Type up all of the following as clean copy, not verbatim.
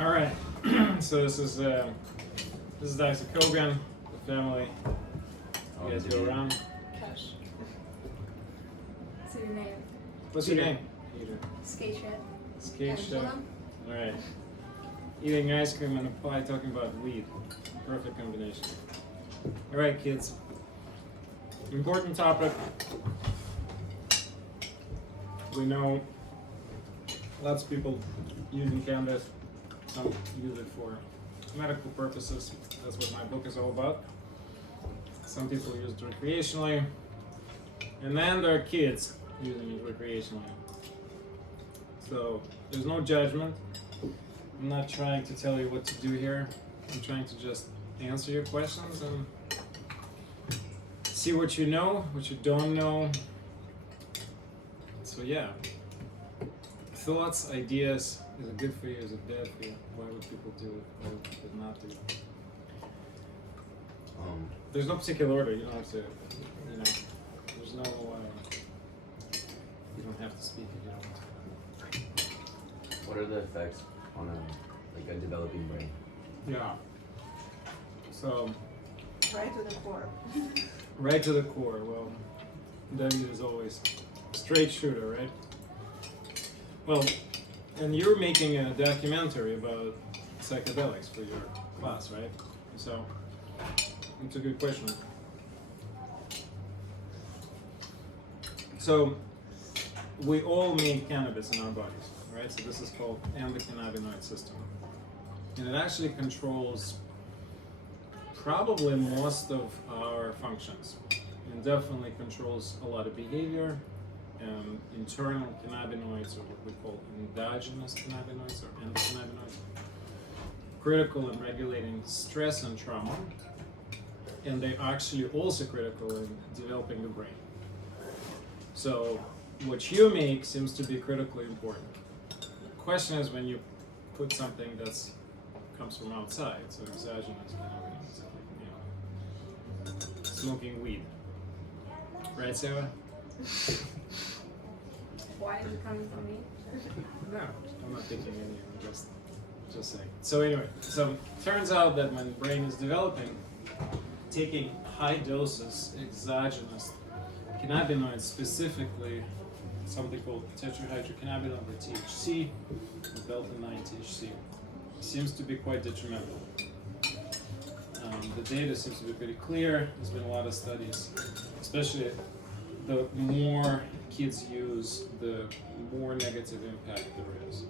All right. So this is Dr. Kogan, the family. You guys go around. Cash. What's your name? What's your name? Peter. Skate Shed. Skate Shed. Angela. All right. Eating ice cream and a pie, talking about weed. Perfect combination. All right, kids. Important topic. We know lots of people using cannabis. Some use it for medical purposes. That's what my book is all about. Some people use it recreationally. And then there are kids using it recreationally. So there's no judgment. I'm not trying to tell you what to do here. I'm trying to just answer your questions and see what you know, what you don't know. So yeah, thoughts, ideas, is it good for you, is it bad for you? Why would people do it, why would people not do it? There's no particular order, you don't have to, you know, there's no, you don't have to speak if you don't want to. What are the effects on a developing brain? Yeah. So, Right to the core. right to the core. Well, David is always straight shooter, right? Well, and you're making a documentary about psychedelics for your class, right? So, it's a good question. So, we all make cannabis in our bodies, right? So this is called Cannabinoid System. And it actually controls probably most of our functions. And definitely controls a lot of behavior, internal cannabinoids, or what we call endogenous cannabinoids or endocannabinoids, critical in regulating stress and trauma, and they're actually also critical in developing the brain. So what you make seems to be critically important. The question is when you put something that's comes from outside, so exogenous cannabinoids, like, you know, smoking weed. Right, Sarah? Why is it coming from me? No, I'm not thinking any of it, just saying. So anyway, so turns out that when the brain is developing, taking high doses exogenous cannabinoids, specifically something called tetrahydrocannabinol or THC, or delta-9 THC, seems to be quite detrimental. The data seems to be pretty clear. There's been a lot of studies, especially the more kids use, the more negative impact there is.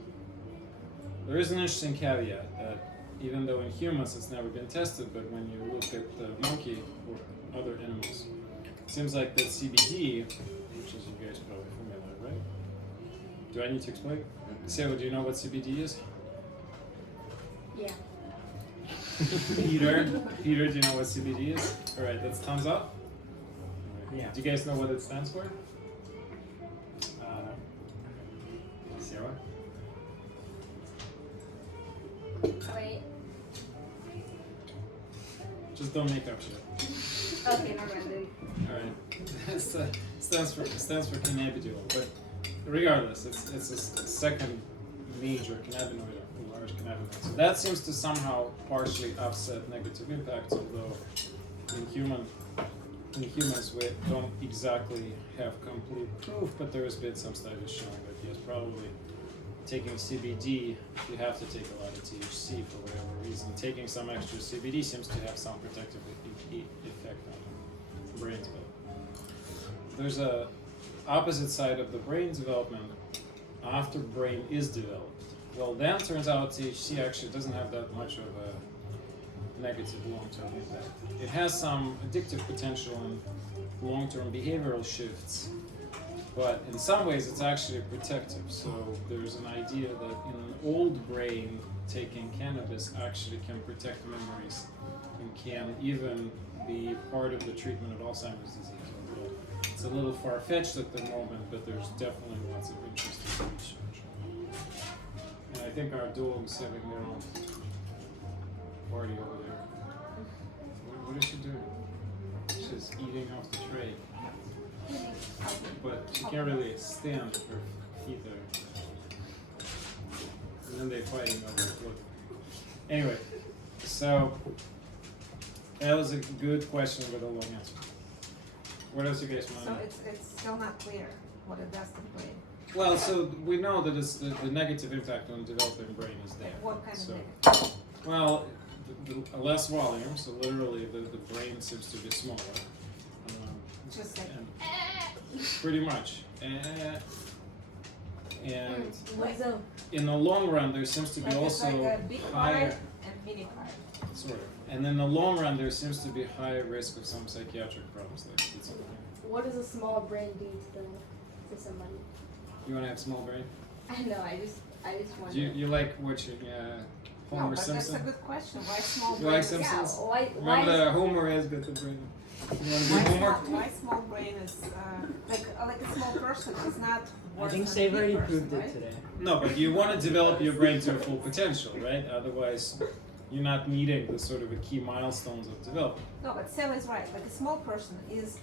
There is an interesting caveat that even though in humans it's never been tested, but when you look at the monkey or other animals, it seems like that CBD, which is you guys probably familiar, right? Do I need to explain? Sarah, do you know what CBD is? Yeah. Peter, do you know what CBD is? All right, that's thumbs up. Yeah. Do you guys know what it stands for? Sarah? Wait. Just don't make up shit. Okay, never mind then. All right. It stands for cannabidiol, but regardless, it's a second major cannabinoid, a large cannabinoid. So that seems to somehow partially offset negative impacts, although in humans we don't exactly have complete proof, but there has been some studies showing that yes, probably taking CBD, you have to take a lot of THC for whatever reason. Taking some extra CBD seems to have some protective effect on the brain development. There's a opposite side of the brain development after brain is developed. Well, then turns out THC actually doesn't have that much of a negative long-term impact. It has some addictive potential and long-term behavioral shifts, but in some ways it's actually protective. So there's an idea that in an old brain, taking cannabis actually can protect memories and can even be part of the treatment of Alzheimer's disease. Although it's a little far-fetched at the moment, but there's definitely lots of interesting research. And I think our dog's having their own party over there. What is she doing? She's eating off the tray. But she can't really stand with her feet there. And then they're fighting over it. Look. Anyway, so that was a good question with a long answer. What else you guys want to So know? it's still not clear what it does to the brain. Well, so we know that it's the negative impact on developing brain is there. What kind So, of negative? well, the less volume, so literally the brain seems to be smaller. Just like And pretty much. And What's up? in the long run, there seems to be it's also like a big higher, part and mini part. sort of. And in the long run, there seems to be higher risk of some psychiatric problems like schizophrenia. What does a small brain do to somebody? You want to have small brain? I know. I just wonder. You like watching No, Homer but that's a Simpson? good question. Why small You brain? like Simpsons? Yeah. Why? Remember is- that Homer has got the brain. You want to Why do small, homework? why small brain is like a small person is not I worse think than Save a big already person, proved it right? today. No, but you want to develop your brain to a full potential, right? Otherwise, you're not meeting the sort of the key milestones of development. No, but Sally is right. Like a small person is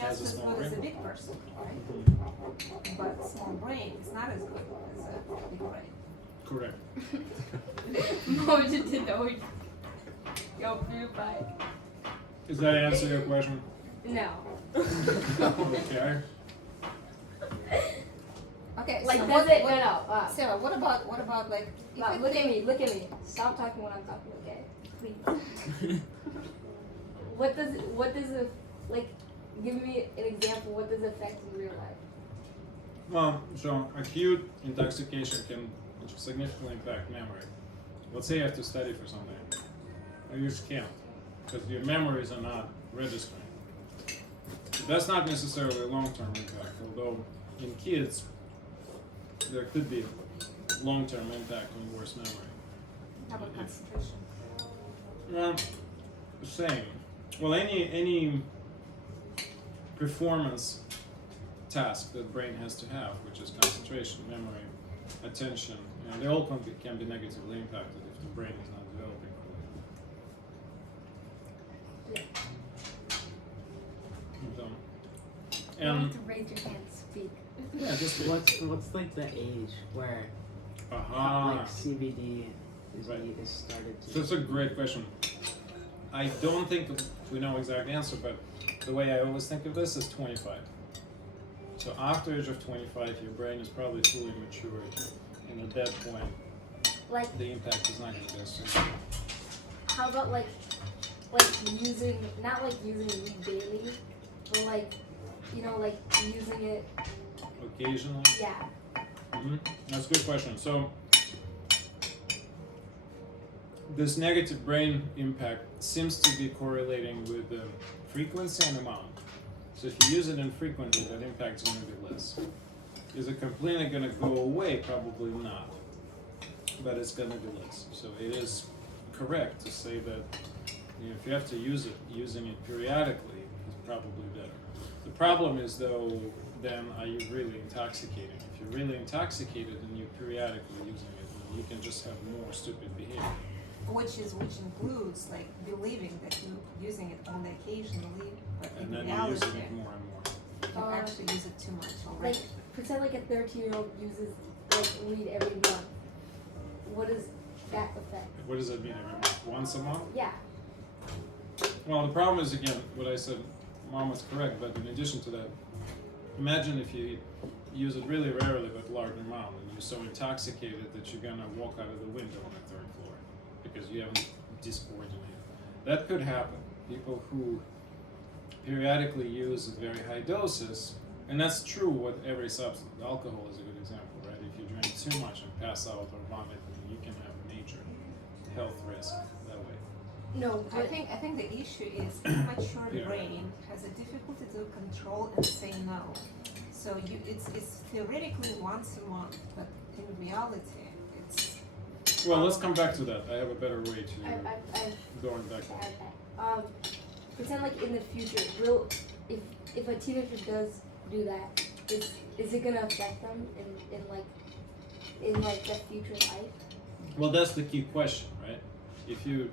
Has just a as small good as a brain. big person, right? But small brain is not as good as a big brain. Correct. Mom just did that. Yo, bye. Does that answer your question? No. Okay. Okay, Like so does it? No. Sarah, what about like? if Mom, it look at came- me. Look at me. Stop talking when I'm talking. Okay. Please. What does it like? Give me an example. What does it affect in real life? Well, so acute intoxication can significantly impact memory. Let's say you have to study for something, or you just can't, because your memories are not registering. So that's not necessarily a long-term impact, although in kids, there could be long-term impact on worse memory. How about concentration? Well, same. Well, any performance task that the brain has to have, which is concentration, memory, attention, they all can be negatively impacted if the brain is not developing fully. So, You don't and have to raise your hand to speak. yeah, just What's like the age where like CBD is started to? So it's a great question. I don't think we know exact answer, but the way I always think of this is 25. So after age of 25, your brain is probably fully matured, and at that point, Like, the impact is not going to be as severe. how about like using not like using weed daily, but like like using it. Occasionally. Yeah. That's a good question. So this negative brain impact seems to be correlating with the frequency and amount. So if you use it infrequently, that impact is going to be less. Is it completely going to go away? Probably not. But it's going to be less. So it is correct to say that if you have to use it, using it periodically is probably better. The problem is though, then are you really intoxicating? If you're really intoxicated and you're periodically using it, then you can just have more stupid behavior. Which includes like believing that you're using it only occasionally, but And in then you're reality using it more and more. you actually use it too much already. Like pretend like a 13-year-old uses like weed every month. What does that affect? What does that mean every month? Once a month? Yeah. Well, the problem is, again, what I said, Mom was correct, but in addition to that, imagine if you use it really rarely but large amount, and you're so intoxicated that you're gonna walk out of the window on the third floor because you haven't discoordinated. That could happen. People who periodically use at very high doses, and that's true with every substance. Alcohol is a good example, right? If you drink too much and pass out or vomit, you can have a major health risk that way. No, I but think the issue is immature Yeah. brain has a difficulty to control and say no. So it's theoretically once a month, but in reality it's Well, let's come back to that. I have a better way to I going back. to add that. Pretend like in the future, if a teenager does do that, is it gonna affect them in the future life? Well, that's the key question, right? If you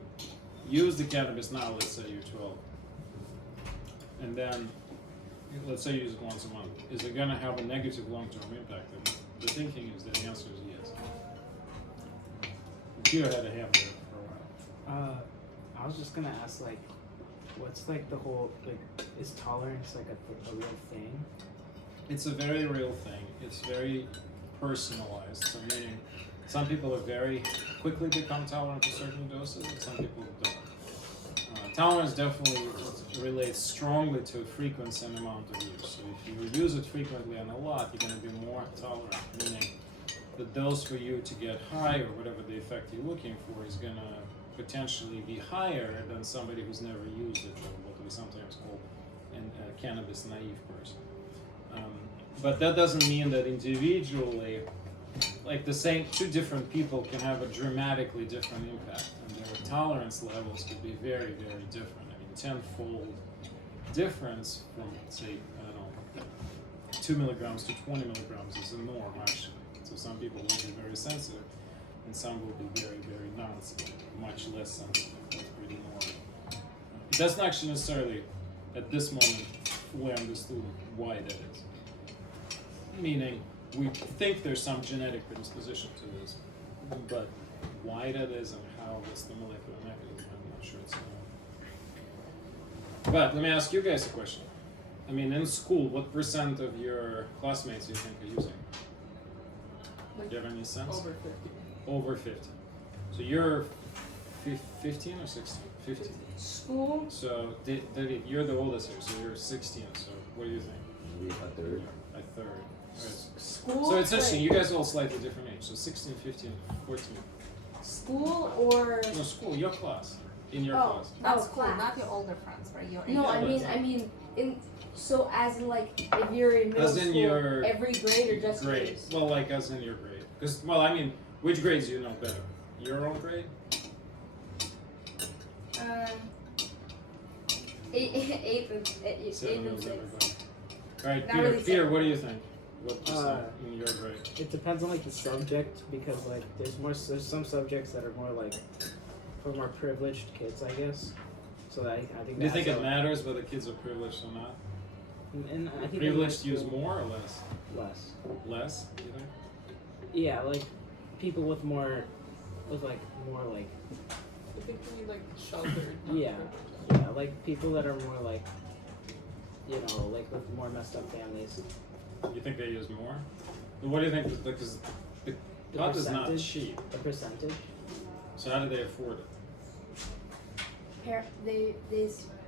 use the cannabis now, let's say you're 12, and then let's say you use it once a month, is it going to have a negative long-term impact? And the thinking is that the answer is yes. You had a hand there for a while. I was just gonna ask, like, what's like the whole, like, is tolerance like a real thing? It's a very real thing. It's very personalized. So meaning, some people are very quickly become tolerant to certain doses, and some people don't. Tolerance definitely relates strongly to frequency and amount of use. So if you use it frequently and a lot, you're going to be more tolerant, meaning the dose for you to get high or whatever the effect you're looking for is going to potentially be higher than somebody who's never used it, or what we sometimes call a cannabis naive person. But that doesn't mean that individually, like the same two different people can have a dramatically different impact, and their tolerance levels could be very, very different. I mean, tenfold difference from, say, I don't know, 2 milligrams to 20 milligrams is a norm, actually. So some people will be very sensitive, and some will be very, very non-sensitive, much less sensitive. That's pretty normal. That's not actually necessarily, at this moment, fully understood why that is. Meaning, we think there's some genetic predisposition to this, but why that is and how, what's the molecular mechanism, I'm not sure it's But let me ask you guys a question. I mean, in school, what percent of your classmates do you think are using? Do you have any sense? Over 50. Over 50. So you're 15 or 16? 15. School. So, David, you're the oldest here, so you're 16. So, what do you think? Maybe a third. A third. Right. School. So it's interesting, you guys are all slightly different age. So 16, 15, 14. School or. No, school, your class. In your Oh. class. That's Oh, cool, class. not your older friends, right? Your No, age. I mean, so as in like, if you're in middle As in school, your every grade or just grade. yours? Well, like as in your grade. Because, well, I mean, which grades do you know better? Your own grade? Eighth and Seven knows sixth. everybody. Alright, Not Peter, really Peter, seven. what do you think? What percent in your grade? It depends on like the subject, because like there's some subjects that are more like for more privileged kids, I guess. So I think. Do you think that's it matters whether kids are privileged or not? And I think Privileged use more or less? less. Less, you think? Yeah, like people with more like. I think we need like sheltered. Yeah. Yeah, like people that are more like, you know, like with more messed up families. You think they use more? What do you think? Because the pot is not percentage? cheap. The percentage. So how do they afford it? They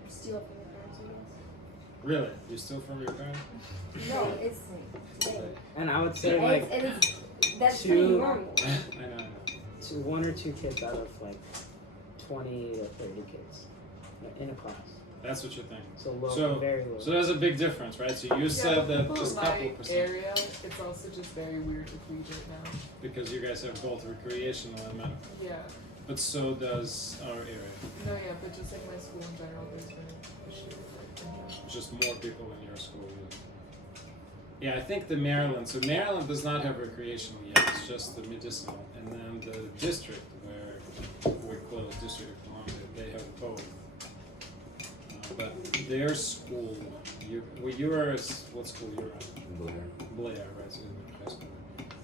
steal it from their parents, I guess. Really? You steal from your parents? No, it's they. And I would say And like that's two- pretty normal. I know. one or two kids out of like 20 to 30 kids in a class. That's what you think. So low, So- very low. So there's a big difference, right? So you said that people just in a couple my percent. area, it's also just very weird to feed it now. Because you guys have both recreational and medical. Yeah. But so does our area. No, yeah, but just like my school in general, there's been an issue with it. Just more people in your school. Yeah, I think the Maryland. So Maryland does not have recreational yet. It's just the medicinal. And then the district where we're close, District of Columbia, they have both. But their school, what school you're at? Blair. Blair, right? So, high school.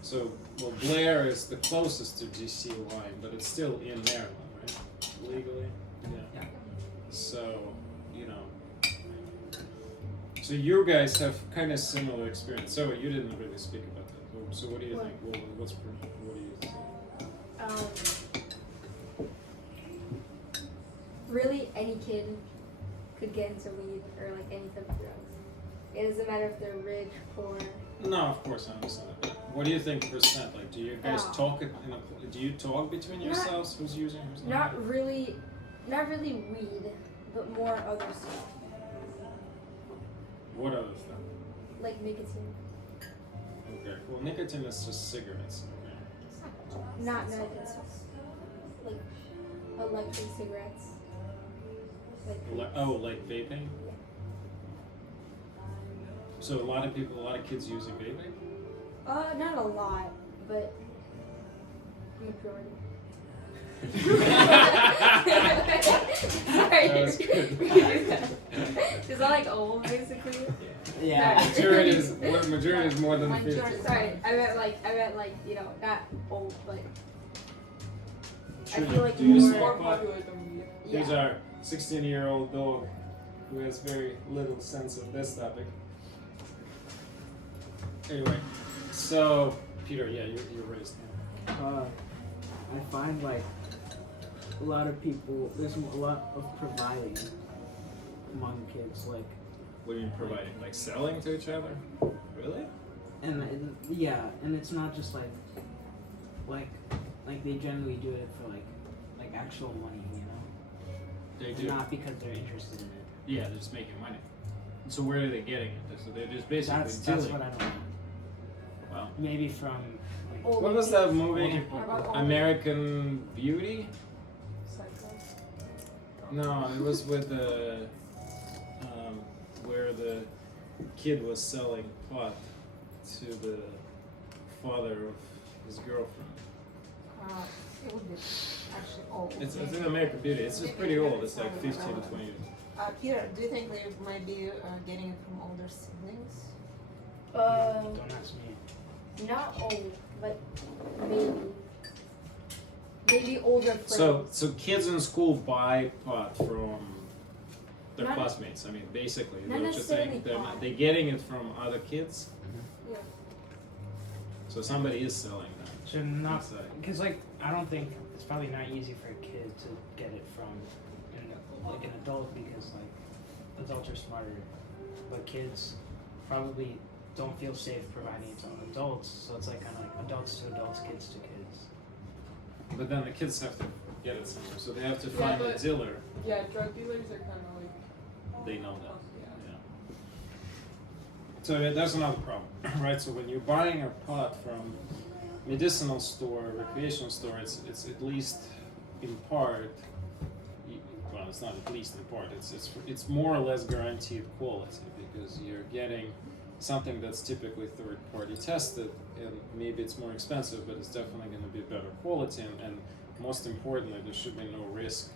So, well, Blair is the closest to DC line, but it's still in Maryland, right? Legally, yeah. So, you know. So you guys have kind of similar experience. So you didn't really speak about that. So what do you What? think? Well, what do you think? Really, any kid could get into weed or like any type of drugs. It doesn't matter if they're rich, poor. No, of course I understand that. What do you think percent? Like, do you guys Oh. talk do you talk between Not- yourselves? Who's using? Who's not? Not really weed, but more other stuff What other stuff? like nicotine. Okay. Well, nicotine is just cigarettes. Okay. Not nicotine. Like electric cigarettes. Like Like vaping? So a lot of kids using vaping? not a lot, but majority. Sorry. That was good. Is that like old basically? yeah. Majority is more than Majority. 50. Sorry, I meant like not old, but I feel like Do you more. smoke pot? popular than weed. Here's Yeah. our 16-year-old dog who has very little sense of this topic. Anyway, so Peter, yeah, you're raised. I find like a lot of people, there's a lot of providing among kids, like, What do you mean providing? Like selling to each other? Really? and yeah, and it's not just like they generally do it for like actual money, you know, They and do. not because they're interested in it. Yeah, they're just making money. So where are they getting it? So they're just basically That's stealing. what I don't know. Wow. Maybe from like, Older What was that kids. movie? older What about people. older- American Beauty? Psycho. No, it was with the where the kid was selling pot to the father of his girlfriend. It would be actually old. It's in American Beauty. It's just pretty old. It's like 15 to 20 years. Peter, do you think they might be getting it from older siblings? Don't ask me. Not old, but maybe older friends. So kids in school buy pot from their Not- classmates. I mean, basically, not they're just necessarily saying pot. they're getting it from other kids. Yeah. So somebody is selling that. So not inside. because like I don't think it's probably not easy for a kid to get it from an adult because like adults are smarter, but kids probably don't feel safe providing it to adults. So it's like kind of like adults to adults, kids to kids. But then the kids have to get it somewhere, so they have to Yeah, find a but- dealer. Yeah, drug dealers are kind of like. They know that. Yeah. Yeah. So that's another problem, right? So when you're buying a pot from medicinal store, recreational store, it's at least in part. Well, it's not at least in part. It's more or less guaranteed quality because you're getting something that's typically third-party tested, and maybe it's more expensive, but it's definitely going to be better quality. And most importantly, there should be no risk.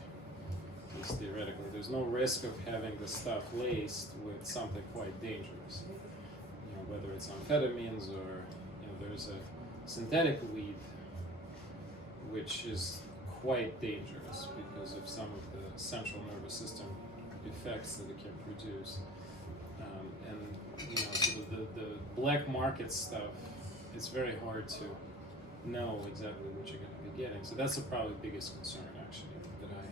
At least theoretically, there's no risk of having the stuff laced with something quite dangerous. You know, whether it's amphetamines or there's a synthetic weed, which is quite dangerous because of some of the central nervous system effects that it can produce. And so the black market stuff, it's very hard to know exactly what you're going to be getting. So that's probably the biggest concern actually that I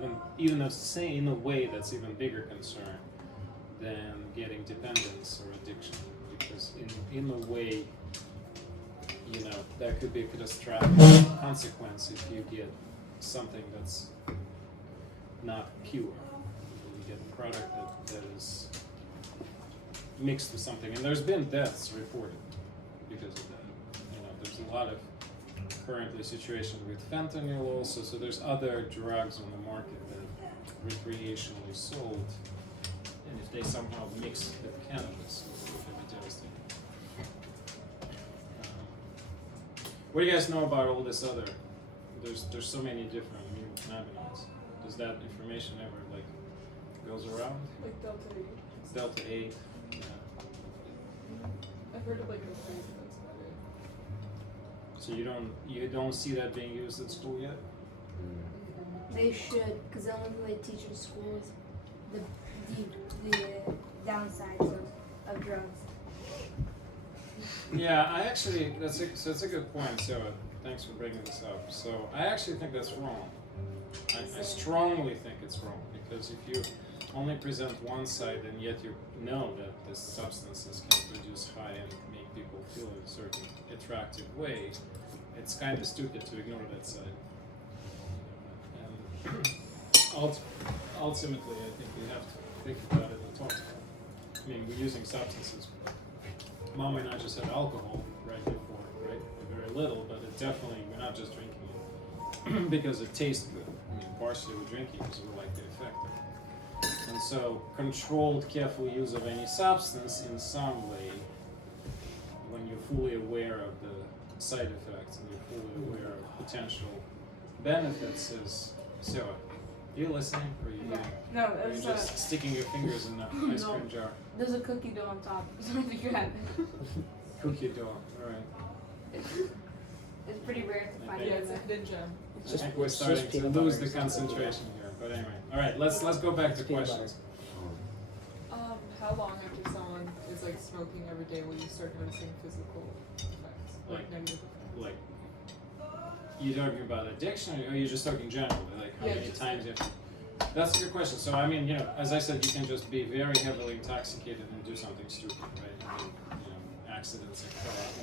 have. Even though say in a way that's even bigger concern than getting dependence or addiction, because in a way, that could be a catastrophic consequence if you get something that's not pure. You get a product that is mixed with something, and there's been deaths reported because of that. There's a lot of currently situation with fentanyl also, so there's other drugs on the market that are recreationally sold, and if they somehow mix with cannabis, it could be devastating. What do you guys know about all this other? There's so many different cannabinoids. Does that information ever goes around? Like Delta 8. Delta 8. Yeah. I've heard of like a few, that's about it. So you don't see that being used at school yet? They should, because the only thing they teach in school is the downsides of drugs. Yeah, I actually that's a good point. So thanks for bringing this up. So I actually think that's wrong. I strongly think it's wrong because if you only present one side and yet you know that these substances can produce high and make people feel a certain attractive way, it's kind of stupid to ignore that side. And ultimately, I think we have to think about it and talk about it. I mean, we're using substances. Mom and I just had alcohol right before, right? Very little, but it definitely, we're not just drinking it because it tastes good. I mean, partially we're drinking because we like the effect of it. And so, controlled, careful use of any substance in some way, when you're fully aware of the side effects and you're fully aware of potential benefits, is so. Are you listening, or are you eating? No, Or are you just sticking your fingers in the ice cream jar? There's a cookie dough on top, so I think you have it. Cookie dough, alright. It's pretty rare to find Okay. Yeah, it. it's a hidden gem. I think we're starting to lose the concentration here. But anyway, all right. Let's go back to Peanut butter. questions. How long after someone is like smoking every day will you start noticing physical effects, like negative effects? Like, you talking about addiction, or are you just talking generally? Like, how Yeah, many just times you? That's a good question. So I mean, as I said, you can just be very heavily intoxicated and do something stupid, right? I mean, accidents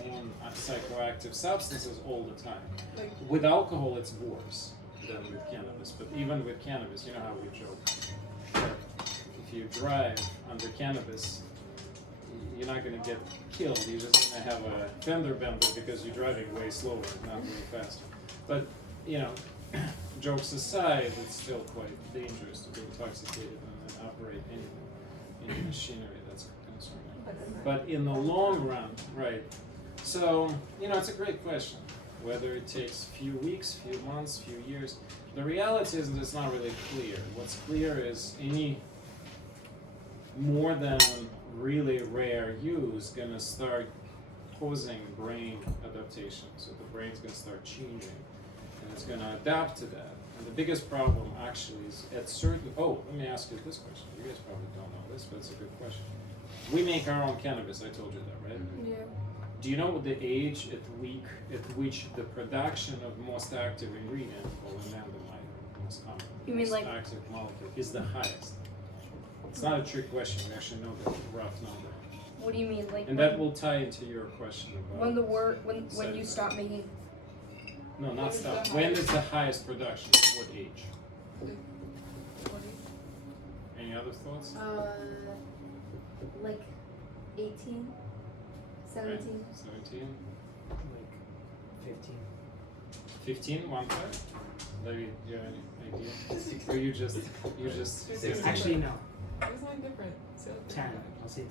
and psychoactive substances all the time. Like, With alcohol, it's worse than with cannabis. But even with cannabis, you know how we joke that if you drive under cannabis, you're not going to get killed. You're just going to have a fender bender because you're driving way slower, not way faster. But jokes aside, it's still quite dangerous to be intoxicated and then operate any machinery that's concerning. But in the long run, right? So it's a great question. Whether it takes few weeks, few months, few years. The reality is that it's not really clear. What's clear is any more than really rare use gonna start causing brain adaptation. So the brain's gonna start changing and it's gonna adapt to that. And the biggest problem actually is at certain, let me ask you this question. You guys probably don't know this, but it's a good question. We make our own cannabis, I told you that, right? Yeah. Do you know the age at which the production of most active ingredient, called anandamide, most common, You mean most like- active molecule, is the highest? It's not a trick question. We actually know the rough number, What do you mean, like and that will tie into your question about when the word when you stop making? no, What not is stop. the When highest? is the highest production? What age? 20? Any other thoughts? Like 18, 17. 17, Like 15. 15, 1 third. Maybe you have any idea? Or you just Actually, no. Where's mine different? So 10. I'll say 10.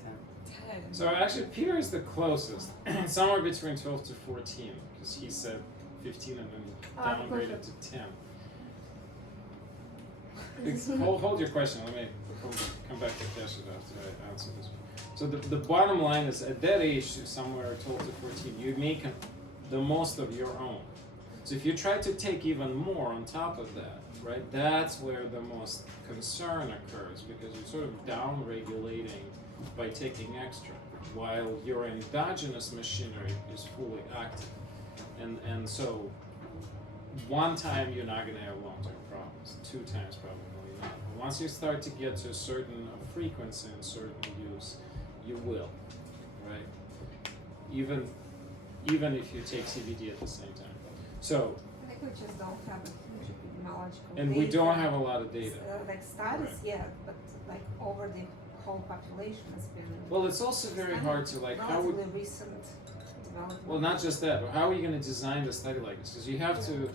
10. So actually, Peter is the closest, somewhere between 12 to 14, because he said 15 and then downgraded to 10. Hold your question. Let me come back to Kesha after I answer this. So the bottom line is, at that age, somewhere 12 to 14, you make the most of your own. So if you try to take even more on top of that, right, that's where the most concern occurs, because you're sort of down-regulating by taking extra, while your endogenous machinery is fully active. And so one time you're not going to have long-term problems, 2 times probably not. But once you start to get to a certain frequency and certain use, you will, right? Even if you take CBD at the same time. So, I think we just don't have epidemiological and data. we don't have a lot of data. Like studies, Right. yeah, but like over the whole population has been. Well, it's also very hard to how would, relatively recent development. well, not just that, but how are you going to design the study like this? Because you have to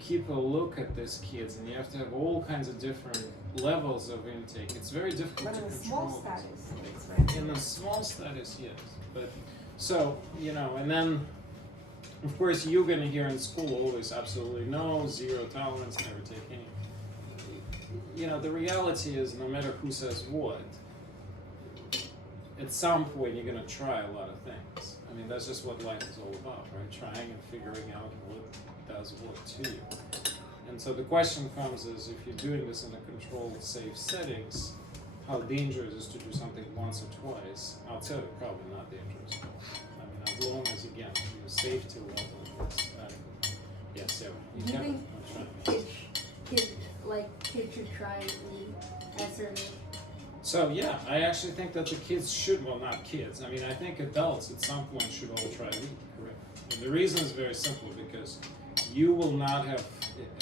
keep a look at these kids, and you have to have all kinds of different levels of intake. It's very difficult But to in the control. small studies, it's right. In the small studies, yes. But so, and then of course you're gonna hear in school always absolutely no, 0 tolerance, never take any. The reality is, no matter who says what, at some point you're gonna try a lot of things. I mean, that's just what life is all about, right? Trying and figuring out what does what to you. And so the question comes is, if you're doing this in a controlled, safe settings, how dangerous is to do something once or twice? I'll tell you, probably not dangerous. I mean, as long as, again, your safety level is adequate. Yeah, Sarah, you Do you can. think kids should try weed at a certain age? So yeah, I actually think that the kids should, well, not kids, I mean, I think adults at some point should all try weed, correct? And the reason is very simple, because you will not have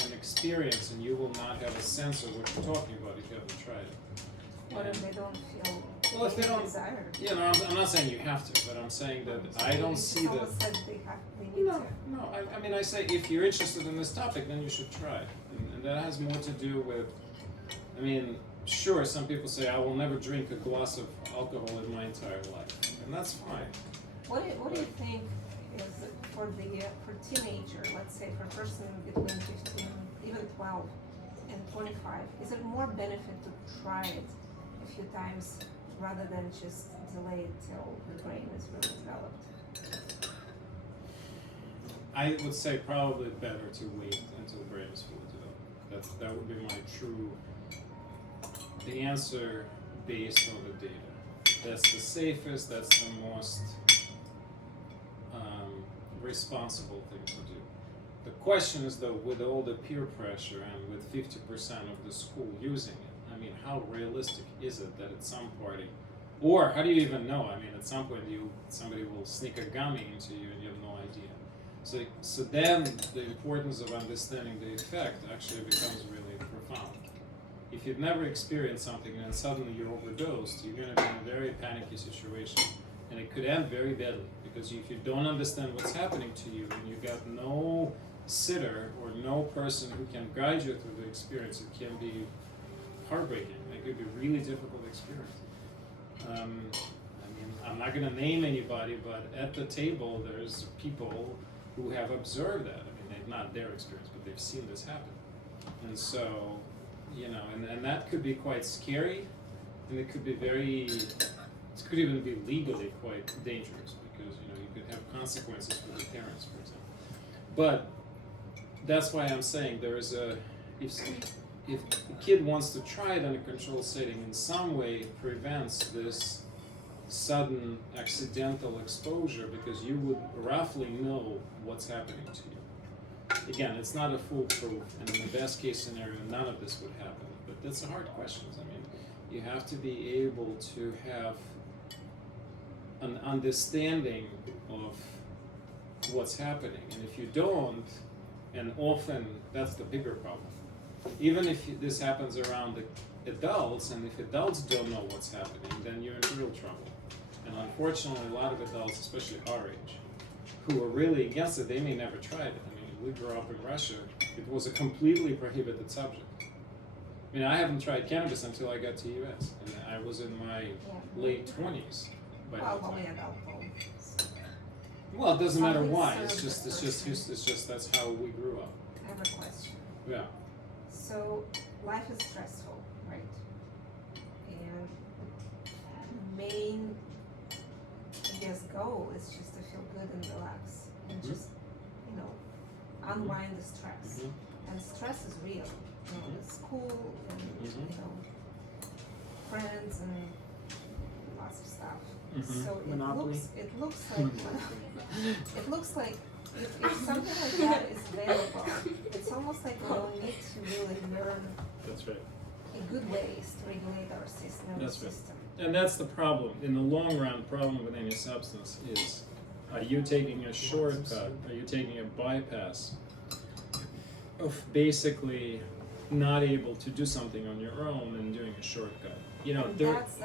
an experience and you will not have a sense of what you're talking about if you haven't tried it. What if they don't feel Well, if they don't- desire? I'm not saying you have to, but I'm saying that I don't see that. Someone said they need No, to. no. I mean, I say if you're interested in this topic, then you should try it, and that has more to do with. I mean, sure, some people say I will never drink a glass of alcohol in my entire life, and that's fine. What do you think is for teenager, let's say for a person between 15, even 12 and 25, is it more benefit to try it a few times rather than just delay it till the brain is really developed? I would say probably better to wait until the brain is fully developed. That would be my true, the answer based on the data. That's the safest, that's the most responsible thing to do. The question is though, with all the peer pressure and with 50% of the school using it, I mean, how realistic is it that at some party, or how do you even know? I mean, at some point somebody will sneak a gummy into you and you have no idea. So then the importance of understanding the effect actually becomes really profound. If you've never experienced something and then suddenly you're overdosed, you're going to be in a very panicky situation, and it could end very badly, because if you don't understand what's happening to you and you got no sitter or no person who can guide you through the experience, it can be heartbreaking. It could be a really difficult experience. I mean, I'm not going to name anybody, but at the table there's people who have observed that. I mean, they've not their experience, but they've seen this happen. And so, you know, and that could be quite scary, and it could be it could even be legally quite dangerous, because, you know, you could have consequences for the parents, for example. But that's why I'm saying there is if the kid wants to try it in a controlled setting, in some way it prevents this sudden accidental exposure, because you would roughly know what's happening to you. Again, it's not a foolproof, and in the best case scenario, none of this would happen. But that's a hard question. I mean, you have to be able to have an understanding of what's happening, and if you don't, and often that's the bigger problem. Even if this happens around the adults, and if adults don't know what's happening, then you're in real trouble. And unfortunately, a lot of adults, especially our age, who are really against it, they may never try it. I mean, we grew up in Russia, it was a completely prohibited subject. I mean, I haven't tried cannabis until I got to US, and I was in my late 20s by that time. Well, it doesn't matter why. It's just that's how we grew up. I have a question. Yeah. So life is stressful, right? And main, I guess, goal is just to feel good and relax and just, you know, unwind the stress. And stress is real. You know, the school and you know, friends and lots of stuff. So Monopoly. it looks like if something like that is available, it's almost like we don't need to really learn That's right. a good ways to regulate our system. That's right. And that's the problem. In the long run, the problem with any substance is, are you taking a shortcut? Are you taking a bypass of basically not able to do something on your own and doing a shortcut? You know, And that has a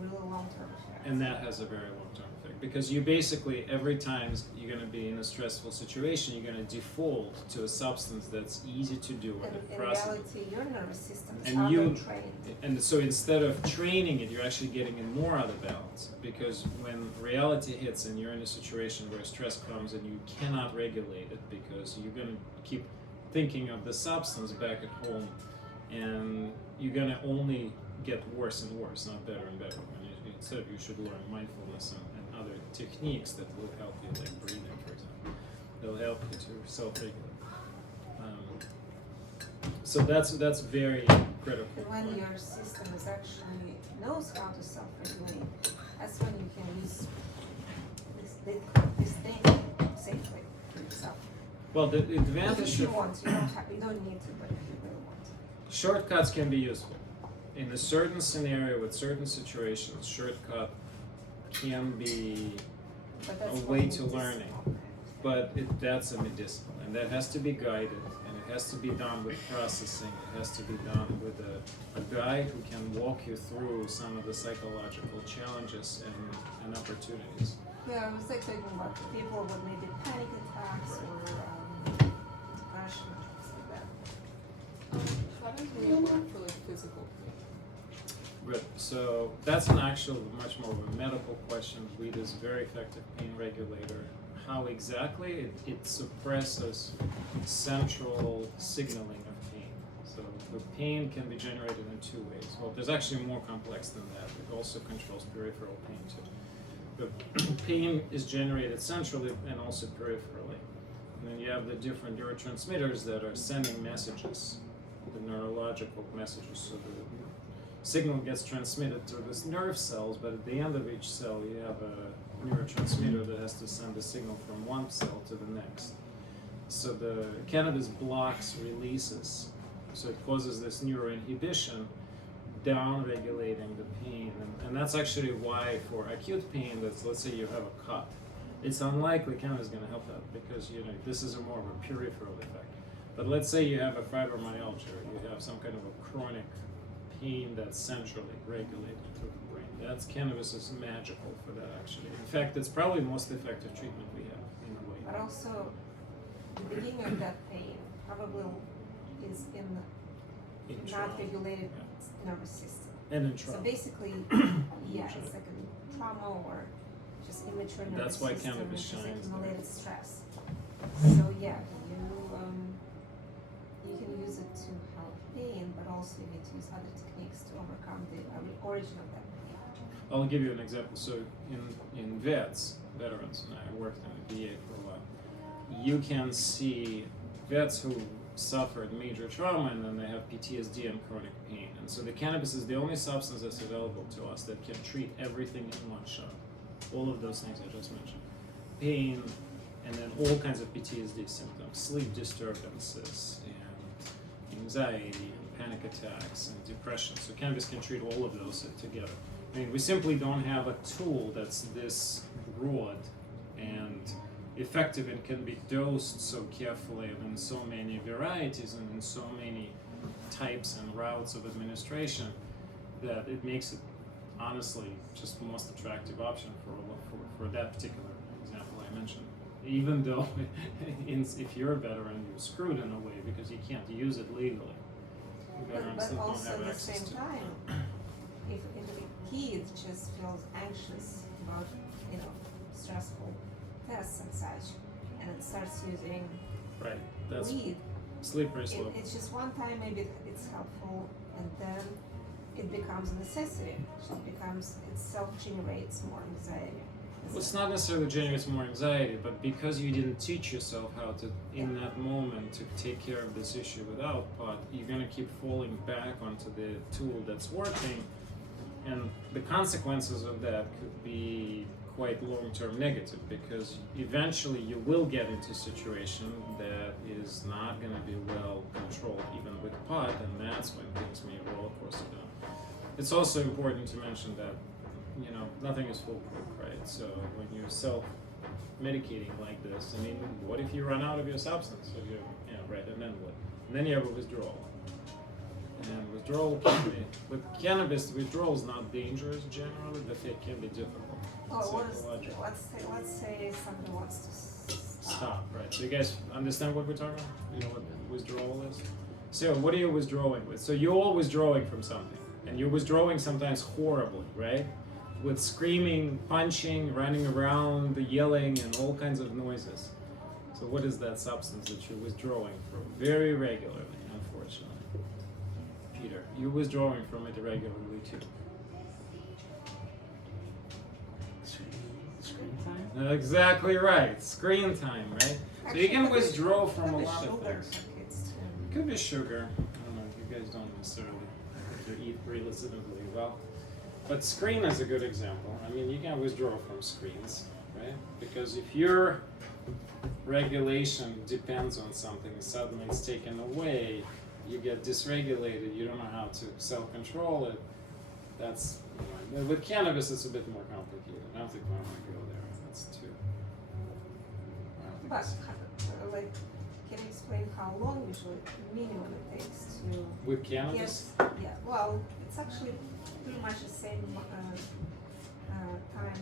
really long-term effect. and that has a very long-term effect, because you basically, every time you're going to be in a stressful situation, you're going to default to a substance that's easy to do and in process. reality, your nervous system is And you- trained. And so instead of training it, you're actually getting it more out of balance, because when reality hits and you're in a situation where stress comes and you cannot regulate it, because you're going to keep thinking of the substance back at home, and you're going to only get worse and worse, not better and better. And instead, you should learn mindfulness and other techniques that will help you, like breathing, for example. They'll help you to self-regulate. So that's very critical. And when your system is actually knows how to self-regulate, that's when you can use this thing safely for yourself. Well, the If advantage you of want, you don't need to, but if you really want to. shortcuts can be useful. In a certain scenario with certain situations, shortcut can be But that's a what way you to need learning, but that's a medicinal, and that has to be guided, and it has to be done with processing. It has to be done with a guide who can walk you through some of the psychological challenges and opportunities. Yeah, I was like thinking about the people with maybe panic attacks or depression or things like that. How does it work for like physical pain? Right. So that's an actual, much more of a medical question. Weed is a very effective pain regulator. How exactly? It suppresses central signaling of pain. So the pain can be generated in two ways. Well, there's actually more complex than that. It also controls peripheral pain too. But pain is generated centrally and also peripherally. And then you have the different neurotransmitters that are sending messages, the neurological messages. So the signal gets transmitted to this nerve cells, but at the end of each cell you have a neurotransmitter that has to send a signal from one cell to the next. So the cannabis blocks releases, so it causes this neuroinhibition, down-regulating the pain, and that's actually why for acute pain, that's, let's say you have a cut, it's unlikely cannabis is going to help that because this is a more of a peripheral effect. But let's say you have a fibromyalgia, you have some kind of a chronic pain that's centrally regulated through the brain. That's cannabis is magical for that actually. In fact, it's probably the most effective treatment we have in a way. But also, the beginning of that pain probably is in the In not trauma. regulated Yeah. nervous system. And in So trauma. basically, yeah, it's like a trauma or just immature nervous That's why system, cannabis which is shines accumulated there. stress. So yeah, you can use it to help pain, but also you need to use other techniques to overcome the origin of that pain. I'll give you an example. So in veterans, and I worked in the VA for a while, you can see vets who suffered major trauma and then they have PTSD and chronic pain. And so the cannabis is the only substance that's available to us that can treat everything in one shot. All of those things I just mentioned. Pain, and then all kinds of PTSD symptoms, sleep disturbances, and anxiety, and panic attacks, and depression. So cannabis can treat all of those together. I mean, we simply don't have a tool that's this broad and effective and can be dosed so carefully and in so many varieties and in so many types and routes of administration that it makes it honestly just the most attractive option for that particular example I mentioned. Even though if you're a veteran, you're screwed in a way because you can't use it legally. Veterans But don't also have at the access same to it. time, if a kid just feels anxious about, stressful tests and such, and it starts using Right, that's weed, slippery slope. it's just one time maybe it's helpful, and then it becomes a necessity. It self-generates more anxiety. Well, it's not necessarily generates more anxiety, but because you didn't teach yourself how to, in that moment, to take care of this issue without pot, you're going to keep falling back onto the tool that's working, and the consequences of that could be quite long-term negative, because eventually you will get into a situation that is not going to be well controlled, even with pot, and that's when things may roller coaster down. It's also important to mention that nothing is foolproof, right? So when you're self-medicating like this, I mean, what if you run out of your substance? Right, and then what? And then you have a withdrawal. And withdrawal can be, with cannabis, the withdrawal is not dangerous generally, but it can be difficult. Psychological. Let's say somebody wants to Stop, right. So you guys understand what we're talking about? You know what withdrawal is? So what are you withdrawing with? So you're all withdrawing from something. And you're withdrawing sometimes horribly, right? With screaming, punching, running around, yelling, and all kinds of noises. So what is that substance that you're withdrawing from? Very regularly, unfortunately. Peter, you're withdrawing from it regularly too. Screen time? Exactly right. Screen time, right? So you can withdraw from a could be lot of sugar things. for kids too. It could be sugar. I don't know. You guys don't necessarily have to eat reasonably well. But screen is a good example. I mean, you can withdraw from screens, right? Because if your regulation depends on something, suddenly it's taken away, you get dysregulated, you don't know how to self-control it. That's, with cannabis, it's a bit more complicated. I don't think I want to go there. That's too. But can you explain how long usually minimum it takes to With cannabis? get? Yeah. Well, it's actually pretty much the same time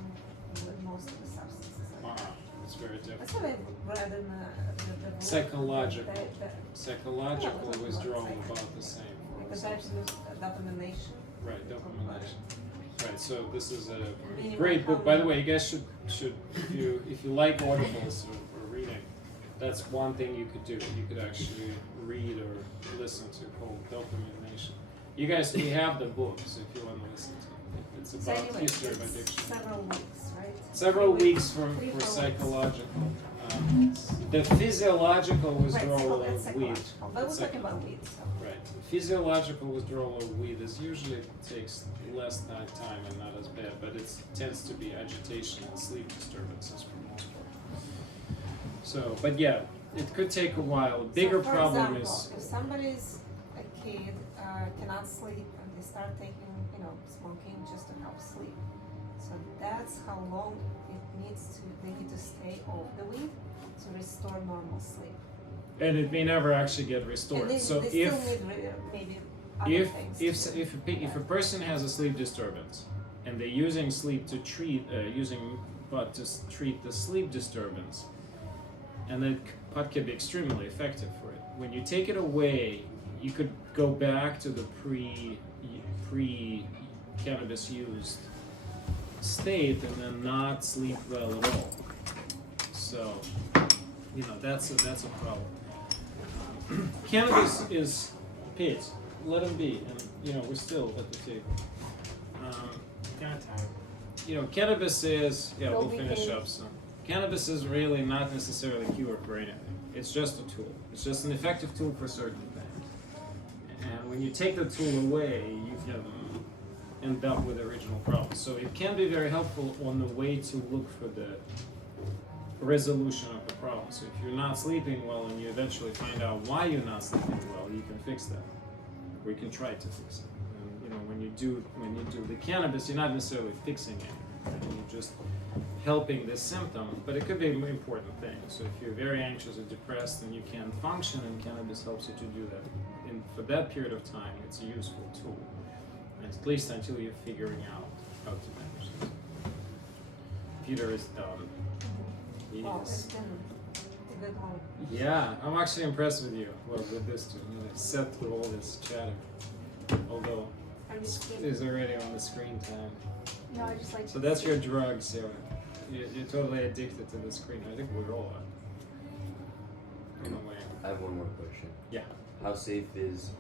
with most of the substances. It's very different. That's what I read in the book. Psychological. The Psychological Yeah, withdrawal like- about the same. like the dopamination. Right, dopamine. Right, so this is a Minimum great book. how By the many- way, you guys should if you like audibles or reading, that's one thing you could do. You could actually read or listen to called Dopamine. You guys, we have the books if you want to listen to it. It's So about anyway, history of it's addiction. several weeks, right? Several 3 weeks for 3 4 weeks. psychological. The physiological Right, withdrawal that's of weed. psychological, but we're talking about weed, so. Right. Physiological withdrawal of weed is usually takes less time and not as bad, but it tends to be agitation and sleep disturbances for the most part. So, but yeah, it could take a while. Bigger So, problem for is example, if somebody's a kid, cannot sleep and they start taking, smoking just to help sleep. So that's how long they need to stay off the weed to restore normal sleep. and it may never actually get restored. And they, So they if still need maybe other if things. if a person has a sleep disturbance and they're using sleep to treat treat the sleep disturbance, and that pot can be extremely effective for it. When you take it away, you could go back to the pre cannabis used state and then not sleep well at all. So that's a problem. Cannabis is paid. Let them be, and we're still at the table. Kind of tired. Cannabis is we'll Don't be finish paid. up soon. Cannabis is really not necessarily a cure for anything. It's just a tool. It's just an effective tool for certain things. And when you take the tool away, you can end up with the original problem. So it can be very helpful on the way to look for the resolution of the problem. So if you're not sleeping well and you eventually find out why you're not sleeping well, you can fix that. Or you can try to fix it. And when you do the cannabis, you're not necessarily fixing anything. You're just helping the symptom, but it could be an important thing. So if you're very anxious or depressed and you can't function, and cannabis helps you to do that. And for that period of time, it's a useful tool. At least until you're figuring out how to manage it. Peter is done. He Well, is- it's been a good one. Yeah, I'm actually impressed with you. Well, with this too. Set through all this chatter. Although I'm just kidding. it's already on the screen time. No, I just like. So that's your drug, Sarah. You're totally addicted to the screen. I think we all are. In a way. I have one more question. Yeah. How safe is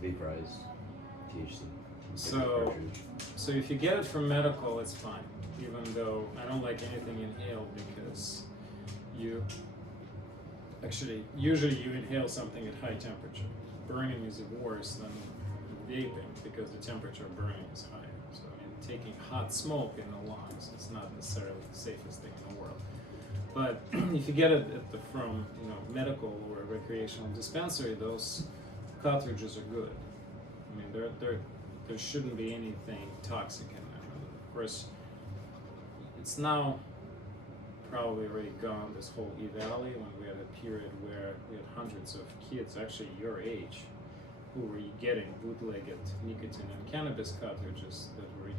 vaporized THC? So- Cartridge? So if you get it from medical, it's fine. Even though I don't like anything inhaled because usually you inhale something at high temperature. Burning is worse than vaping because the temperature of burning is higher. So taking hot smoke in the lungs is not necessarily the safest thing in the world. But if you get it from medical or recreational dispensary, those cartridges are good. I mean, there shouldn't be anything toxic in them. And of course, it's now probably already gone, this whole E-Valley, when we had a period where we had hundreds of kids, actually your age, who were getting bootlegged nicotine and cannabis cartridges that were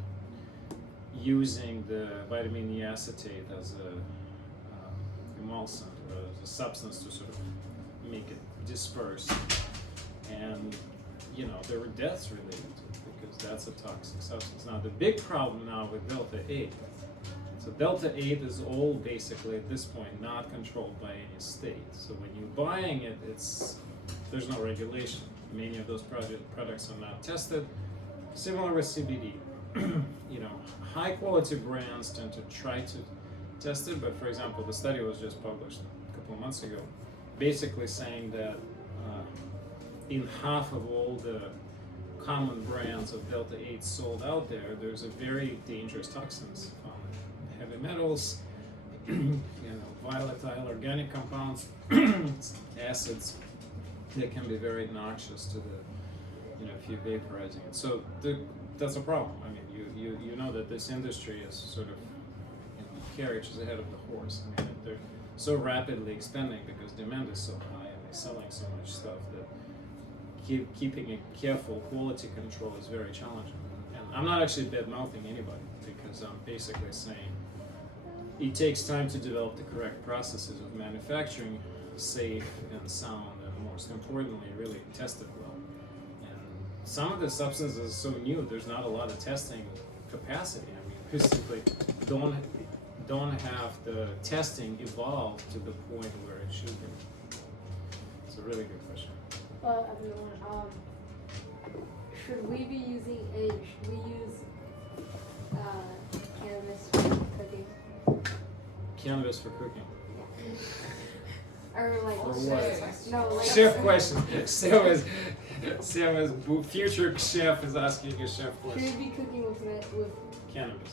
using the vitamin E acetate as a emulsant or as a substance to sort of make it disperse. And there were deaths related to it because that's a toxic substance. Now the big problem now with Delta 8. So Delta 8 is all basically at this point not controlled by any state. So when you're buying it, there's no regulation. Many of those products are not tested. Similar with CBD. High quality brands tend to try to test it, but for example, the study was just published a couple of months ago, basically saying that in half of all the common brands of Delta 8 sold out there, there's a very dangerous toxins found. Heavy metals, volatile organic compounds, acids that can be very noxious to the, if you're vaporizing it. So that's a problem. I mean, you know that this industry is sort of, carriage is ahead of the horse. I mean, they're so rapidly expanding because demand is so high and they're selling so much stuff that keeping a careful quality control is very challenging. And I'm not actually bad-mouthing anybody because I'm basically saying it takes time to develop the correct processes of manufacturing, safe and sound, and most importantly, really test it well. And some of the substances are so new, there's not a lot of testing capacity. I mean, we simply don't have the testing evolve to the point where it should be. It's a really good question. Well, everyone, should we use cannabis for cooking? Cannabis for cooking. Yeah. Or like Or Okay. what? no, like Chef question. Sam is future chef is asking a chef Should question. we be cooking with Cannabis. cannabis?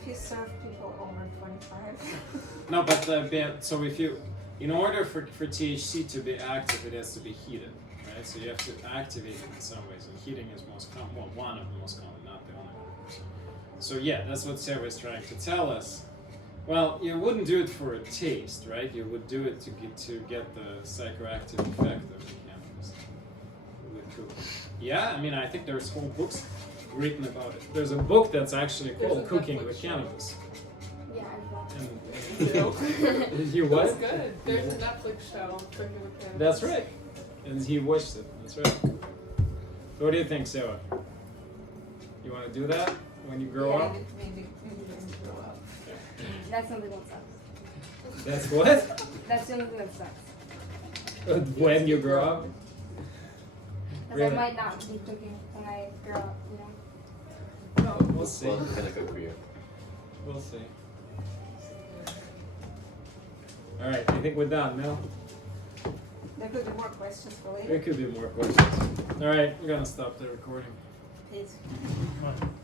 If you serve people over 25. No, but so if you, in order for THC to be active, it has to be heated, right? So you have to activate it in some ways, and heating is most common. Well, one of the most common, not the only one. So yeah, that's what Sarah is trying to tell us. Well, you wouldn't do it for a taste, right? You would do it to get the psychoactive effect of the cannabis with cooking. Yeah, I mean, I think there's whole books written about it. There's a book that's actually There's called a Cooking Netflix with show. Cannabis. Yeah, I watched And That's you what? good. There's a Netflix show, Cooking with Cannabis. That's right. And he watched it. That's right. So what do you think, Sarah? You want to do that when you grow up? Maybe when you grow up. That's something that sucks. That's what? That's the only thing that sucks. When you grow up? Because Really? I might not be cooking when I grow up, you know? No, we'll see. Well, it's gonna cook for you. We'll see. All right. I think we're done, Mel. There could be more questions for There later. could be more questions. All right, we're gonna stop the recording. Please. Come on.